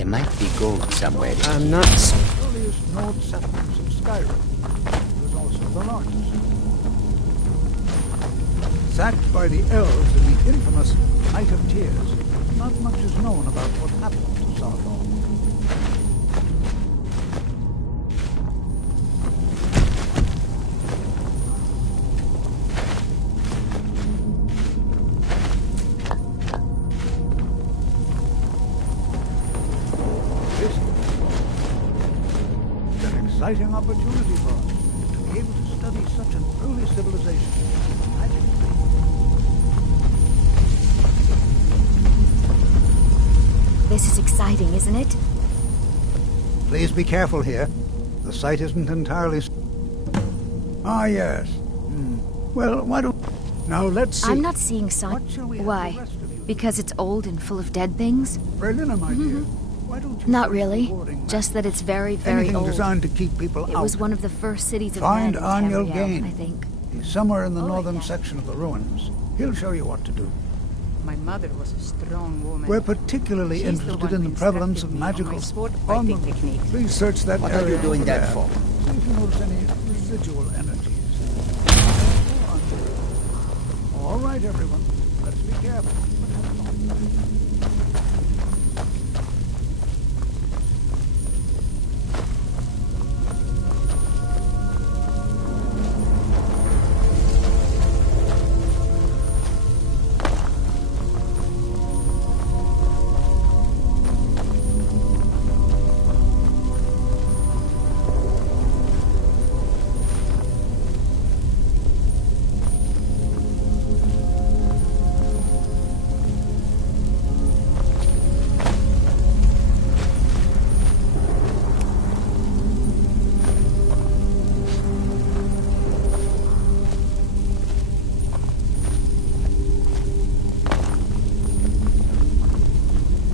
There might be gold somewhere. I'm not... Earliest known settlements of Skyrim. It was also the largest. Sacked by the elves in the infamous Night of Tears, not much is known about what happened to Sargon. Exciting opportunity for us to be able to study such an early civilization. This is exciting, isn't it? Please be careful here. The site isn't entirely... Ah, yes. Well, why don't... Now, let's see. I'm not seeing signs. What shall we have Why? the rest of you? Because it's old and full of dead things? Berliner, my dear. Why don't you... Not really. Just that it's very, very Anything old. designed to keep people out. It was one of the first cities of Find men in Aniel Tamriel, Gain. I think. He's somewhere in the Oh, northern yeah. section of the ruins. He'll show you what to do. My mother was a strong woman. We're particularly She's the interested one in the who prevalence of instructed me on my magical... sword fighting armor. techniques. Please search that What area. are you doing over that there. for? See if you notice any residual energies. All right, everyone. Let's be careful.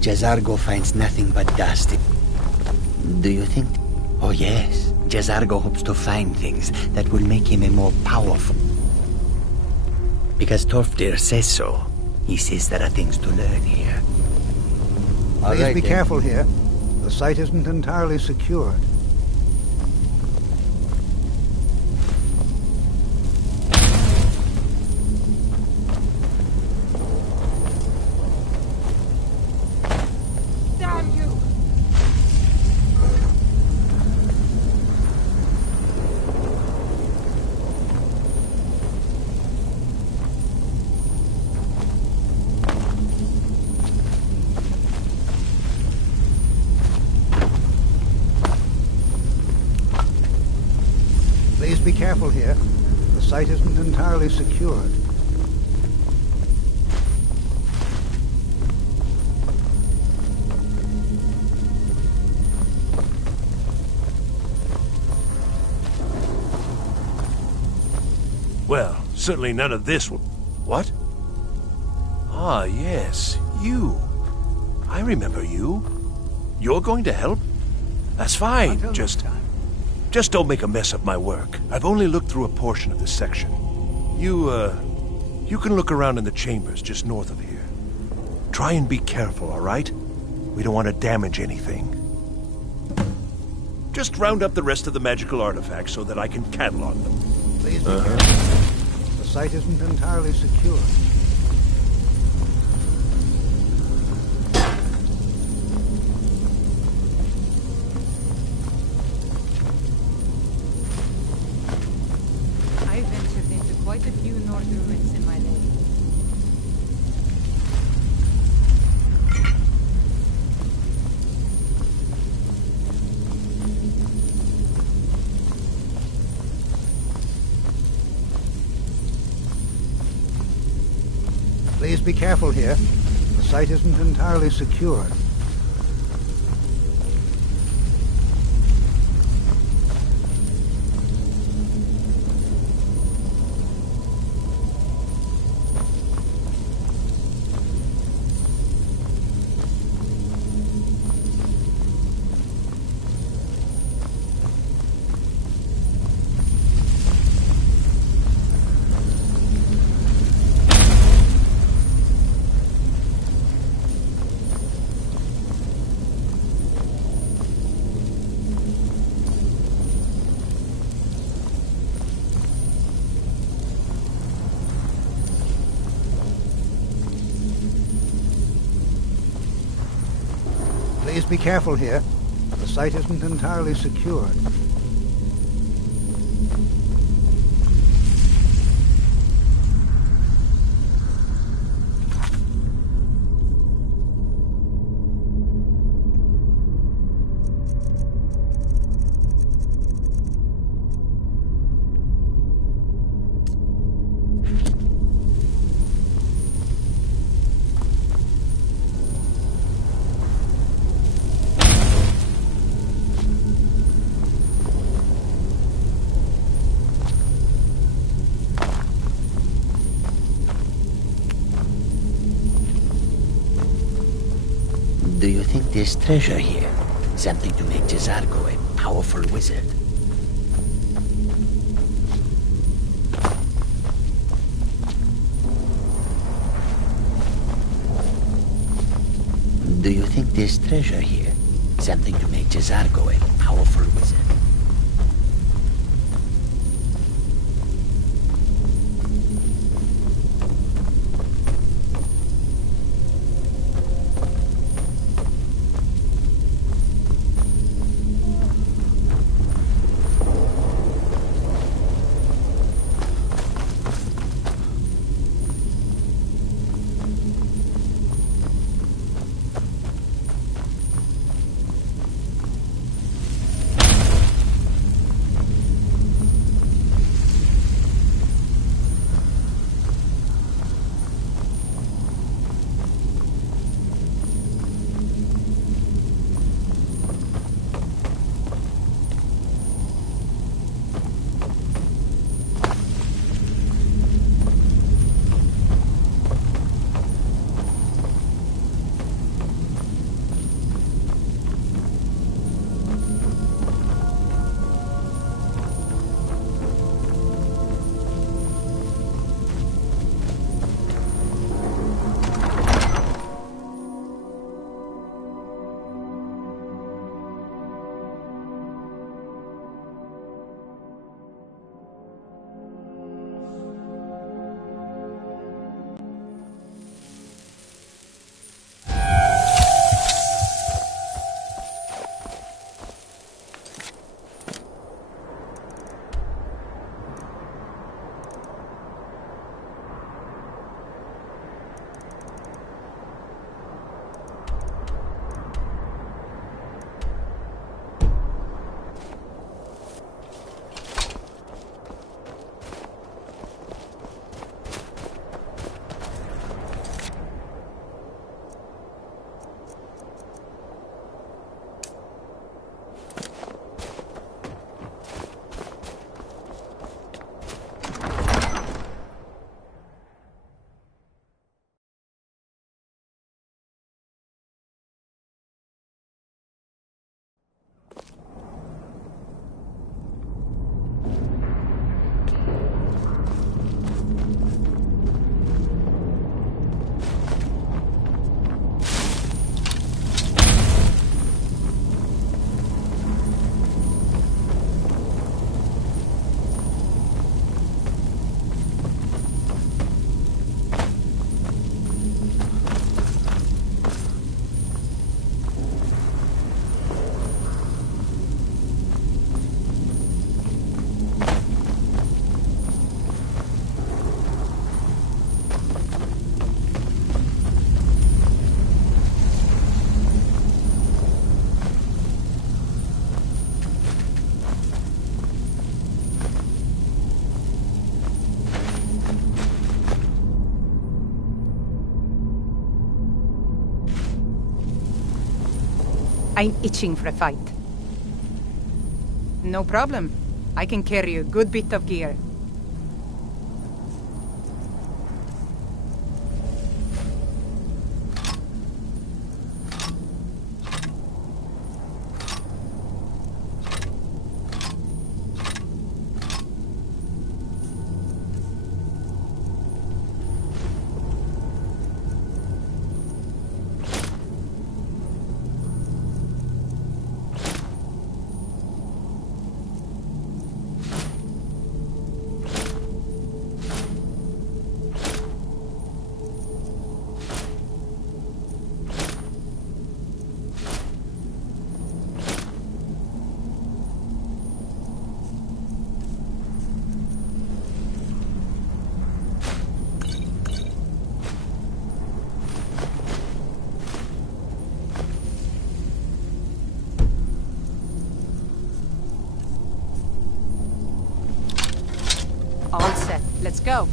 Jazargo finds nothing but dust. Do you think? Oh yes, Jazargo hopes to find things that will make him a more powerful. Because Torfdir says so. He says there are things to learn here. Please be careful here. The site isn't entirely secured. Damn you! Please be careful here. The site isn't entirely secured. Well, certainly none of this will... What? Ah, yes, you. I remember you. You're going to help? That's fine, Until just next time. don't make a mess of my work. I've only looked through a portion of this section. You can look around in the chambers just north of here. Try and be careful, all right? We don't want to damage anything. Just round up the rest of the magical artifacts so that I can catalog them. Please be careful. The site isn't entirely secured. I ventured into quite a few North ruins in my day. Please be careful here. The site isn't entirely secured. be careful here. The site isn't entirely secure. Do you think there's treasure here? Something to make Jazargo a powerful wizard? Do you think there's treasure here? Something to make Jazargo a powerful wizard? I'm itching for a fight. No problem. I can carry a good bit of gear. Let's go.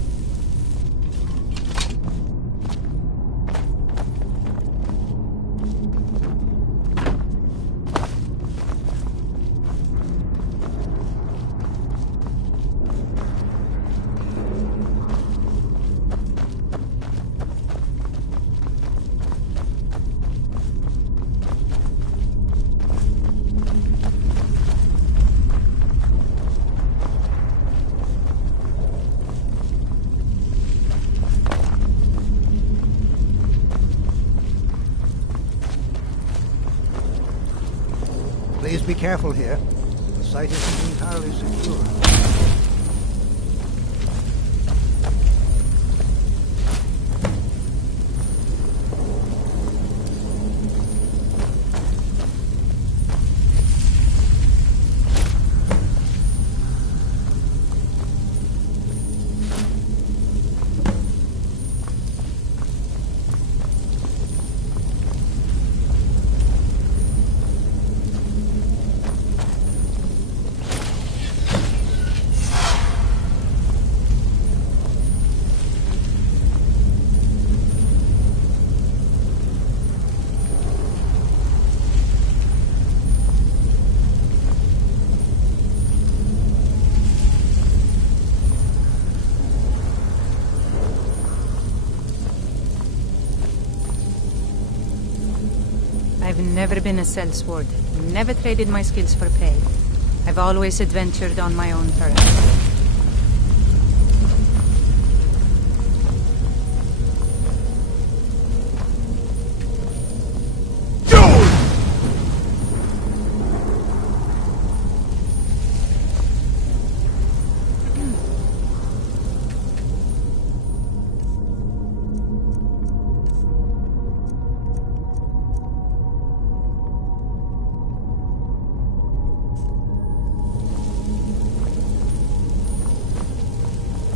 Please be careful here. The site isn't entirely secure. I've never been a sellsword, never traded my skills for pay. I've always adventured on my own terms.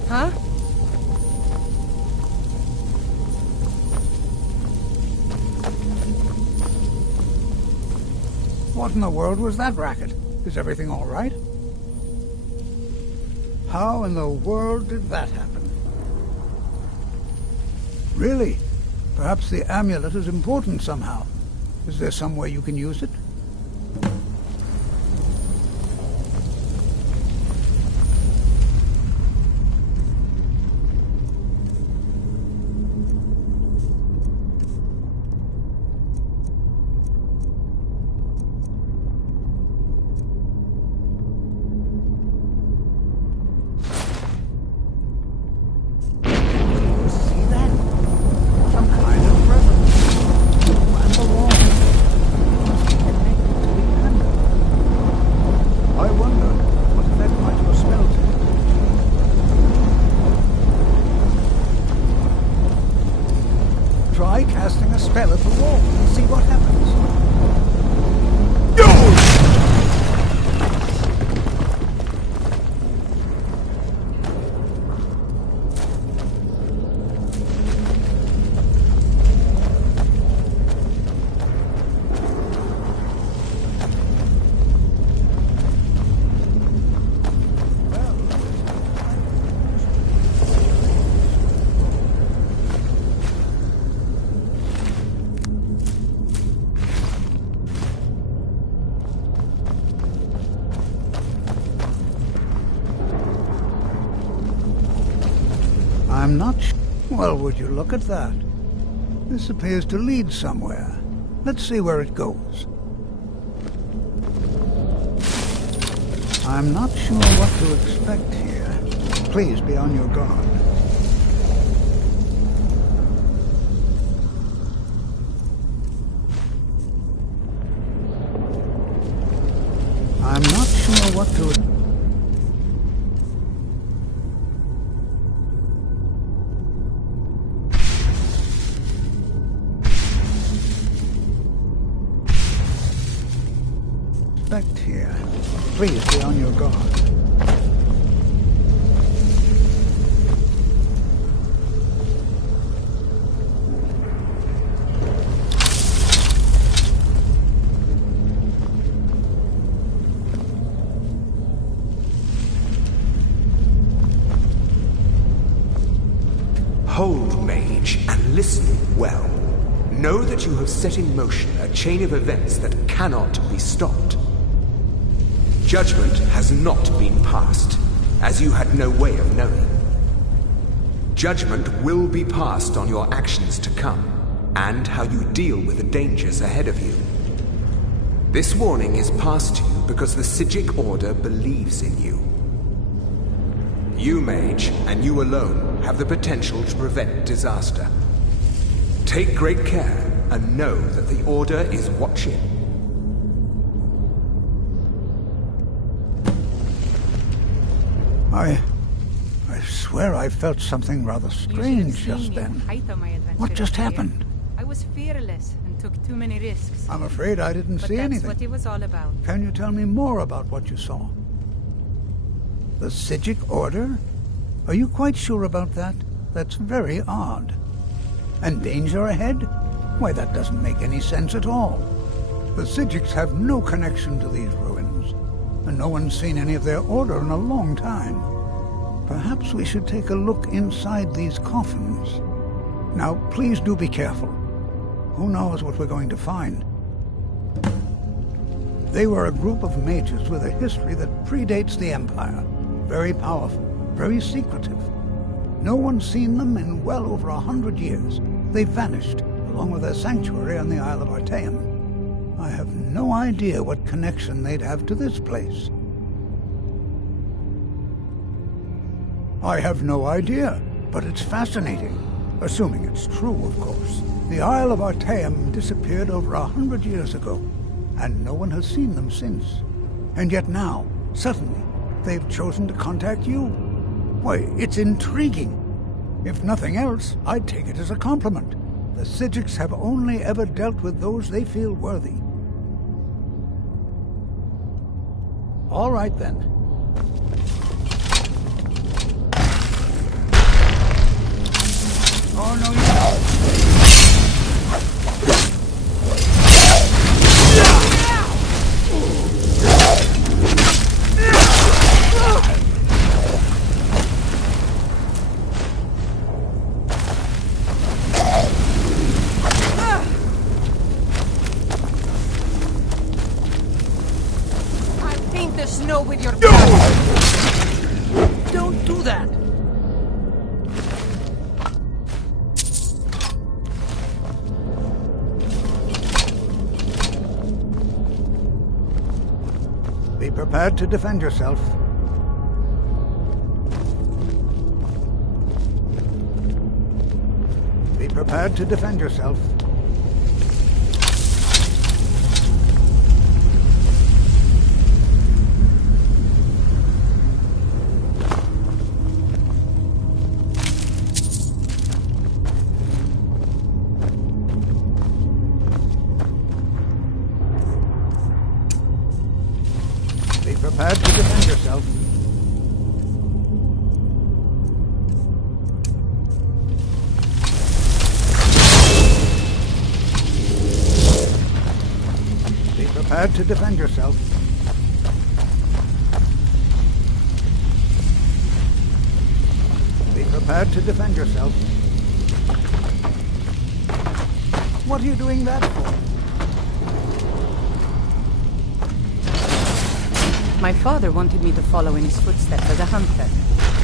Huh? What in the world was that racket? Is everything all right? How in the world did that happen? Really? Perhaps the amulet is important somehow. Is there some way you can use it? Try casting a spell at the wall and see what happens. I'm not sure. Well, would you look at that? This appears to lead somewhere. Let's see where it goes. I'm not sure what to expect here. Please be on your guard. I'm not sure what to... here. Please be on your guard. mage, and listen well. Know that you have set in motion a chain of events that cannot be stopped. Judgment has not been passed, as you had no way of knowing. Judgment will be passed on your actions to come, and how you deal with the dangers ahead of you. This warning is passed to you because the Psijic Order believes in you. You, mage, and you alone, have the potential to prevent disaster. Take great care, and know that the Order is watching. I swear I felt something rather strange just then. What just happened? I was fearless and took too many risks. I'm afraid I didn't see That's anything. what it was all about. Can you tell me more about what you saw? The Psijic Order? Are you quite sure about that? That's very odd. And danger ahead? Why, that doesn't make any sense at all. The Psijics have no connection to these ruins, and no one's seen any of their order in a long time. Perhaps we should take a look inside these coffins. Now, please do be careful. Who knows what we're going to find? They were a group of mages with a history that predates the Empire. Very powerful, very secretive. No one's seen them in well over 100 years. They vanished, along with their sanctuary on the Isle of Artaeum. I have no idea what connection they'd have to this place. I have no idea, but it's fascinating. Assuming it's true, of course. The Isle of Artaeum disappeared over 100 years ago, and no one has seen them since. And yet now, suddenly, they've chosen to contact you. Why, it's intriguing. If nothing else, I'd take it as a compliment. The Psijics have only ever dealt with those they feel worthy. All right, then. Oh, no, I'll paint the snow with your... don't do that! Be prepared to defend yourself. Be prepared to defend yourself. Be prepared to defend yourself. Be prepared to defend yourself. Be prepared to defend yourself. What are you doing that for? My father wanted me to follow in his footsteps as a hunter.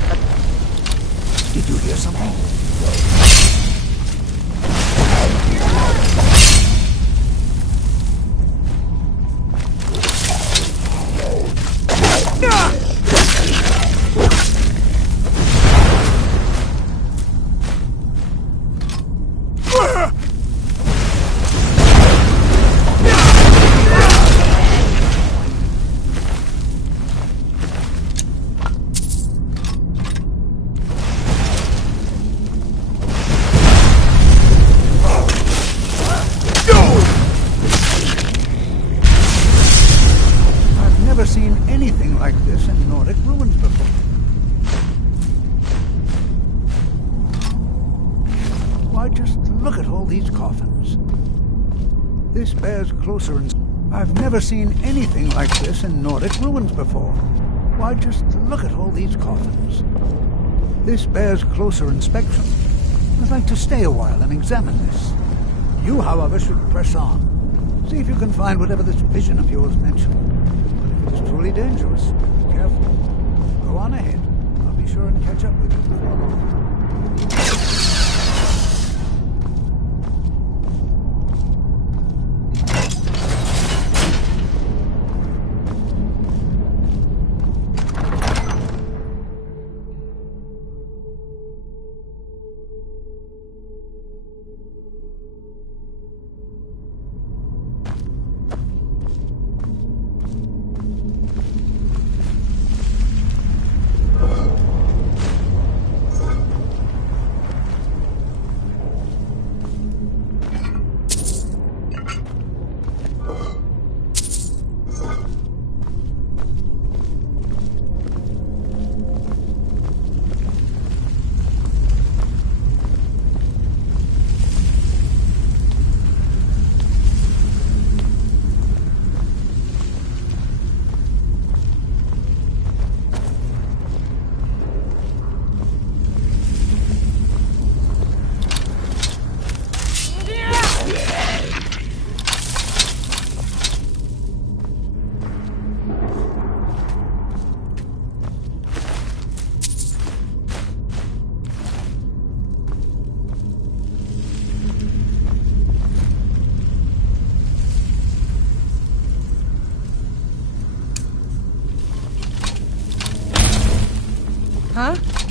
But Did you hear something? Seen anything like this in Nordic ruins before. Why, just look at all these coffins. This bears closer I've never seen anything like this in Nordic ruins before. Why, just look at all these coffins. This bears closer inspection. I'd like to stay a while and examine this. You, however, should press on. See if you can find whatever this vision of yours mentioned. But if it is truly dangerous, be careful. Go on ahead. I'll be sure and catch up with you before long. Huh?